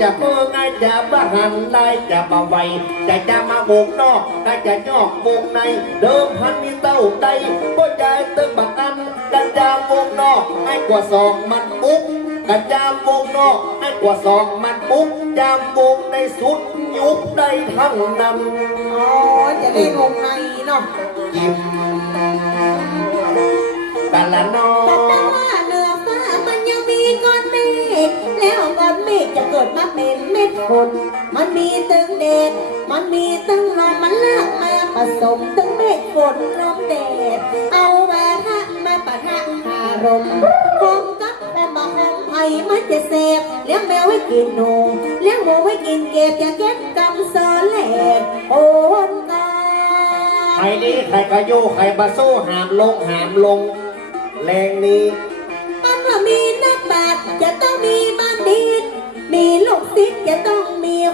จะเมื่อไงจะบ้าหันได้จะมาไวจะจะมาโบกนอกได้จะยอกโบกในเดิมพันมีเต้าใดก็ใจตึงบักอันกันจามวงนอกให้กว่าสองมันปุ๊กกันจามวงนอกให้กว่าสองมันปุ๊กจามวงในสุดยุบได้ทั้งนั้นอ๋อจะได้วงในเนาะยิ้ม ดมาเป็นเม็ดฝนมันมีตึงแดดมันมีตึงลมมันลากมาผสมตึงเมฆฝนลมแดดเอาวนทะมาปะทะคารมณ์คงกับแต่มาคงไผ่มันจะเสพเลี้ยงแมวไว้กินหนูเลี้ยงหมูไว้กินเก็บอย่าเก็บกำเสอแหลกโอนกาใครนี้ใครก็โยใครบาสู้หามลงหามลงแรงนี้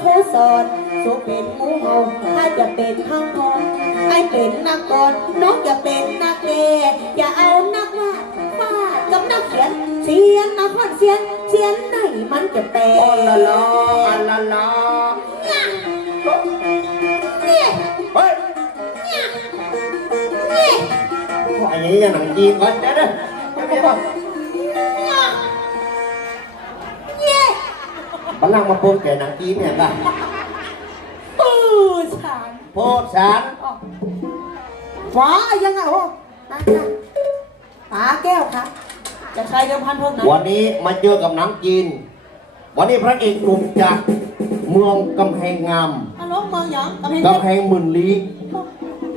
มีครูสอนสูเป็นหมูเฮาถ้าจะเป็นข้างพรให้เป็นนักกรน้องจะเป็นนักเกอย่าเอานักวาดฟาดกับนักเขียนเสียนมาพอดเสียนเสียนไหนมันจะแตอัลกลาอัลลาลาเนี่ยเฮ้ยเนี่ยอันนี้ยังหนังจีนก่อนเดี๋ยวเดี๋ย บัลลังก์มาโปงแก่หนังจีนเนี่ยกันปืนฉันโพดสารฟ้ายังไงโอ้นั่นน่ะตาแก้วครับจะใช้เดิมพันเพิ่มไหนวันนี้มาเจอกับหนังจีน วันนี้พระเอกหนุ่มจากเมืองกำแพงงามฮัลโหลเมืองหยองกำแพงเพกำชแพรงหมื่นลี้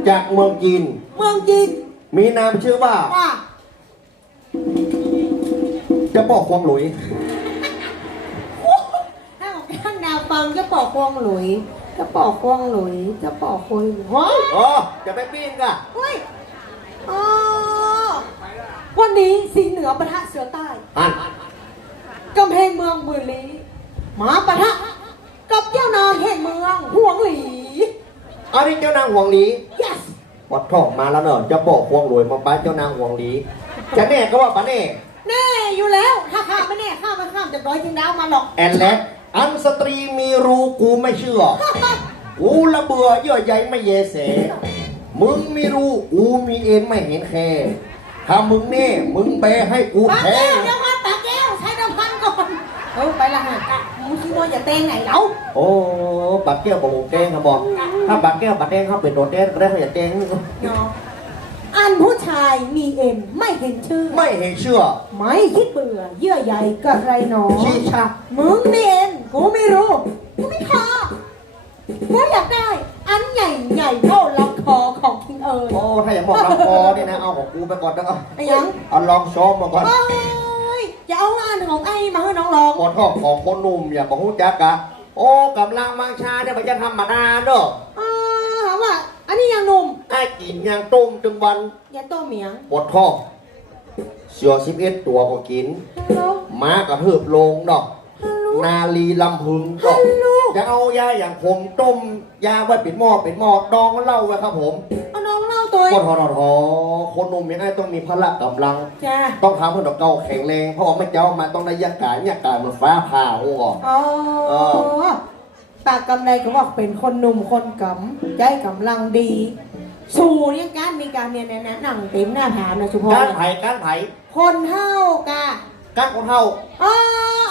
จากเมืองจีน เมืองจีนมีนามชื่อว่าว่าเจะบอกควงหลุย ฟังจะปอกควงหลุยจะปอกควงหลุยจะปอกควงหลุยว้ายอ๋อจะไปปีนกะเฮ้ยอ๋อวันนี้สิงห์เหนือปะทะเสือใต้อันกำแพงเมืองหมื่นลีหมาปะทะกับเจ้านางแห่งเมืองห่วงหลีอันนี้เจ้านางหวงหลี yes วัดทองมาแล้วเนอะเจะบอกควงหลุยมาป้าเจ้านางหวงหลีจะแน่ก็ว่าป้าแน่แน่อยู่แล้วถ้าข้ามไม่แน่ข้ามไม่ข้ามจากร้อยจิงดาวมาหรอกแอนแลก อันสตรีมีรูกูไม่เชื่อ กูละเบื่อเยื่อใยไม่เยเส มึงมีรูกูมีเอ็นไม่เห็นแค่ถ้ามึงแน่มึงแบให้กูปากแทแก้งวเดี๋ยวก่อนปากแก้วใช้น้ำพันก่อนเออไปละฮะมึงคิดว่าอย่าเต้งไหนเล่าโอ้บักแก้วบอกแดงครับบอกถ้าบักแก้วบักแดงเขาเป็นโดนแดงก็ได้เขาอย่าแดง อันผู้ชายมีเอ็นไม่เห็นชื่อ ไม่เห็นเชื่อ ไม่คิดเบื่อ เยื่อใยกับไรหนอชี้ชามึงมีเอ็นกูไม่รู้กูไม่พอกูอยากได้ อันใหญ่ใหญ่เท่าลำคอของคิงเอิญโอ้ถ้าอย่าบอกลำคอเนี่ยนะเอาของกูไปก่อนนะเอาไอ้ยังเอาลองซ้อมมาก่อนโอ้ยจะเอาอันของไอ้มาให้น้องลองปวดท้องของคนหนุ่มอย่าบอกหูจักกะโอ้กำลังมังชาเนี่ยมันจะธรรมดาเนอะอ่าถามว่า อันนี้ยังหนุ่มไอ้กินยางต้มจึงวันอย่าโตเหมียงปวดท้องเสือสิบเอ็ดตัวก็กิน ฮัลโหล ม้ากระเทิบลงดอก ฮัลโหล นาลีลำพึงดอกฮัลโหล จะเอายาอย่างผมต้ม ยาไว้ปิดหม้อปิดหม้อดองเหล้าไว้ครับผมเอาน้องเล่าตัวก็ทอทอทอคนหนุ่มยังไงต้องมีพละกำลัง จ้าต้องทำให้ดอกเก่าแข็งแรงเพราะว่าไม่เจ้ามาต้องได้ยากาศยากาศเหมือนฟ้าผ่าหัวอ๋อเอ ปากกำไรก็บอกเป็นคนหนุ่มคนกำใจกำลังดี สู่เนี่ยการมีการเนี่ยนะหนังเต็มหน้าผานะชุพการรไผ่การไผ่คนเท่ากะการคนเท่าอ๋อ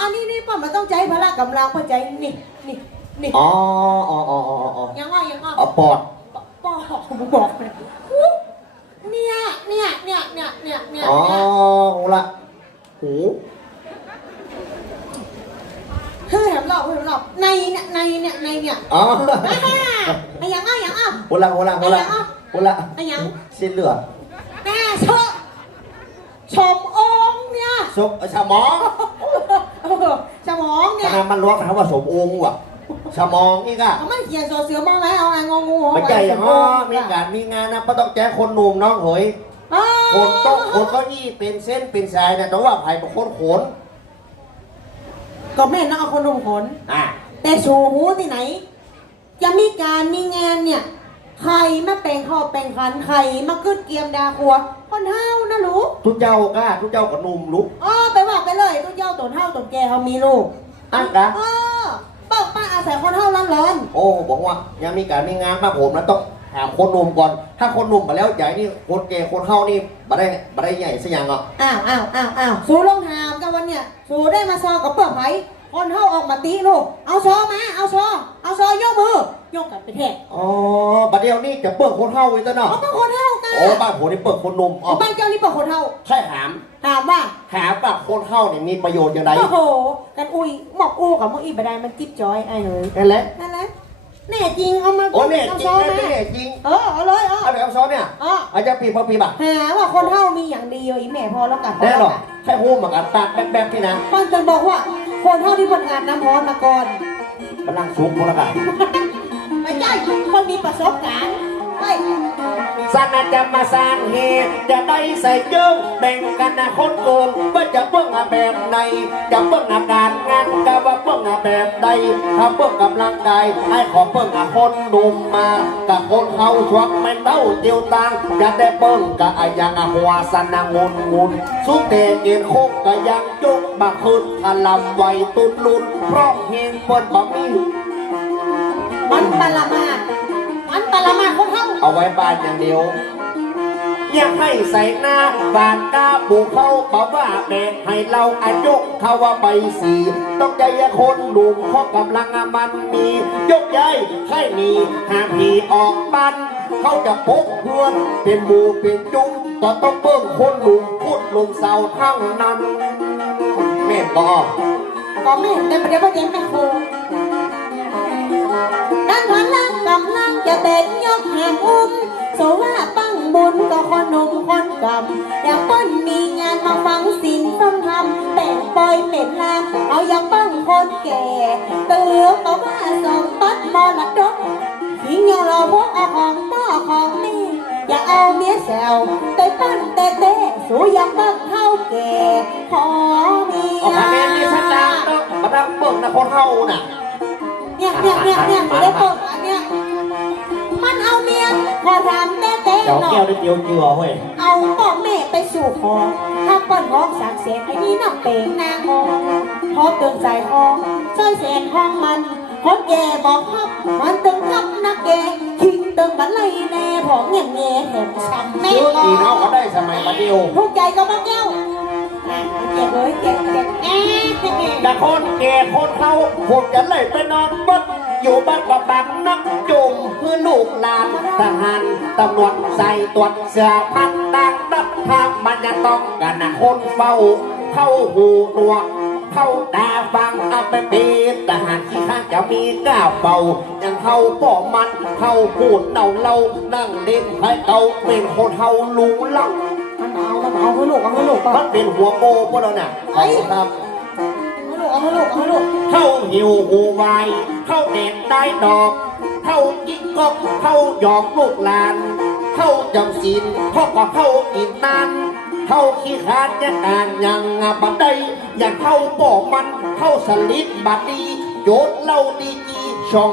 อันนี้นี่ป้ามันต้องใจพละกำลังเพราะใจนี่นี่นี่อ๋ออ๋ออ๋ออ๋ออ๋อยังว่ายังว่าเอาปอดป้อผมบอกเลยเนี่ยเนี่ยเนี่ยเนี่ยเนี่ยเนี่ยอ๋อเนี่ย เอาละหู เฮ้ยทำหลอกเฮ้ยทำหลอกในเนี่ยในเนี่ยในเนี่ยอ๋อไอ้ยังอะยังอะหัวละหัวละหัวละหัวละไอ้ยังสิ้นเลือดแม่ชมชมองค์เนี่ยสมสมองเออสมองขเนี่ยนาดมันร้องคำว่าสมองค์ว่ะสมองนี่ก็เขาไม่เขียนโซเสือมองแล้วเอาไงงงูไม่ใช่อย่างอ๋อมีการมีงานนะก็ต้องแจ้งคนหนุ่มน้องเฮ้ยคนต้องคนก็ยี่เป็นเส้นเป็นสายนะแต่ว่าไผ่เป็นคนขน ก็แม่นเอาคนหนุ่มขนอะแต่สูหูที่ไหน จะมีการมีงานเนี่ย ใครมาแปลงคอแปลงขันใครมาขึ้นเกียมดาครัว คนเท่านะลูกทุกเจ้าก็ทุกเจ้ากับหนุ่มลุกอ๋อไปว่าไปเลยทุกเจ้าตนเท่าตนแก่เขามีลูกอันกะเออเปิดป้าอาศัยคนเท่าร้อนร้อนโอ้บอกว่ายังมีการมีงานมาผมนะต้องหาคนหนุ่มก่อน ถ้าคนหนุ่มมาแล้วใหญ่นี่คนแก่คนเฒ่านี่มาได้มาได้ใหญ่สักอย่างอะอ้าวอ้าวอ้าวอ้าวสูลงถาม กันวันเนี่ยสูได้มาซอกับเปิดไผคนเท่าออกมาตีลูกเอาซอมา เอาซอ เอาซอยกมือยกกันไปแทกอ๋อบัดเดียวนี่จะเปิดคนเฒ่าไว้ซะเนาะเอาเป็นคนเท่ากันโอ้บ้านผมนี่เปิดคนหนุ่มอ๋อบ้านเจ้านี่เปิดคนเท่าแค่ถาม ถามว่าถามว่าคนเฒ่านี่มีประโยชน์อย่างไรโอ้โหกันอุ้ยหมอกอู้กับหมอกอีบดายมันจิ๊บจอยไอ้เลยนั่นแหละนั่นแหละ แน่จริงเอามาโอ้เนี่ยเอาจริซงอนะมาเนี่ยจริงเออเอาเลยเออเอาแบบเอาซ้อนเนี่ยเอออาจจะปีพอปีบ่ะหาว่าคนเท่ามีอย่างดีอยู่อีแม่พอแล้วกันพอแน่แล้วหรอกกันแค่หูมากันตากแป๊บๆนี่นะป้านจนบอกว่าคนเท่าที่คนอาบน้ำร้อนมาก่อนมันนั่งซุกคนละกันไม่ใช่คนมีประสบการณ์ไอ้ สร้าจะมาสร้างเหตุจะได้ใส่เจิ้งแบ่งกันนะคนโกงว่าจะเบิ่งอาแบบไหนจะเบิ่งอาการงานก็ว่าเบิ่งอาแบบใดถ้าเบิ่งกำลังกายให้ขอเบิ่งอาคนหนุ่มมากับคนเขาชวักไม่เต้าเจียวตังจะได้เบิ่งกับอายังอาหัวสนางุนงุนสุเตเกียนโคกก็ยังจุกบักคืนทลำไวตุนลุนเพราะเฮงเปิ้นบ่มีมันปรมามันปรมาคน เอาไว้บ้านอย่างเดียวอยากให้ใส่หน้าบานกาบุเข้าบอกว่าแบกให้เราอายุเขาว่าใบสีต้องใจคนหนุ่มเพราะกำลังมันมี ยกย้ายให้มีหากมีออกบันเขาจะพกเพื่อนเป็นหมูเป็นจุ้งก็ต้องเบิ่งคนหนุ่มพูดลงเสาทั้งนั้นแม่ก็ก็ไม่แต่ประเดี๋ยวประเดี๋ยวไม่คดั เบ็นยกแหงอุ้มโซว่าปังบุญก็คนหนุ่มคนกำอยากป้นมีงานมาฟังสิ่งต้องทำแต่งปล่อยเป็นลางเอาอย่างปังคนแก่เตือบอกว่าสองปัดมรดกทิ้งยอเราพวกเอาของพ่อของแม่อย่าเอาเมียแซวแต่ปั้นแต่เต้สู้อยังปังเท่าแก่ขอมีออกคะแนนนี่ชัดจังเนาะมาดังเบิ่งนะคนเฮาน่ะเนี่ยเนี่ยเนี่ยเนี่ยไม่ได้เปิด ยพอทำแต่เต้เดี๋ยวหน่อแก้วยได้เจียวเจือเว้ยเอาพ่อแม่ไปสู่ขอถ้าเปิ้นห้องสักเสียงไอ้นี่น้ำเป่งนางองพอตึงใจห้องใช้เสียงห้องมันคนแก่บอกครับมันตึงกับนักแกทิ้งตึงบันไลแน่ผองแง่แง่แถมช้ำแม่เชื่อก็กี่น้องเขาได้สมัยมาเดียวทุกใจก็มาแก้วเจ็บเลยเจ็บเจ็บแอะแต่คนแก่คนเขาผมจะเลยไปนอนบดอยู่บ้านกับบักนักจุ่ม เพื่อลูกหลานทหารตำรวจใส่ตรวจเสือพันดังดับทางมันจะต้องกันนะคนเฝ้า เข้าหูหนวกเข้าตาฟังเอาไปเป็นทหารที่ข้างจะมีก้าวเป่ายังเข้าป่อมันเข้าพูดเน่าเล่านั่งเล่นไพ่เก่าเป็นคนเฮาลุงเล่ามันเอามันเอาให้ลูกเอาให้ลูกก่อมันนเป็นหัวโกพวกเราน่ะขอบคุณครับเอาให้ลูกเอาให้ลูกเข้าหิวหูไวายเข้าเด็ดได้ดอก เข้าจิ๊กก็เข้าหยอกลูกหลาน เข้าจำศีลเขาก็เข้าอินนานเข้าขี้ขาดยังอ่านยังบัดได้อย่างเข้าป่อมันเข้าสลิดบัดดีโยนเล่าดีจีช่อง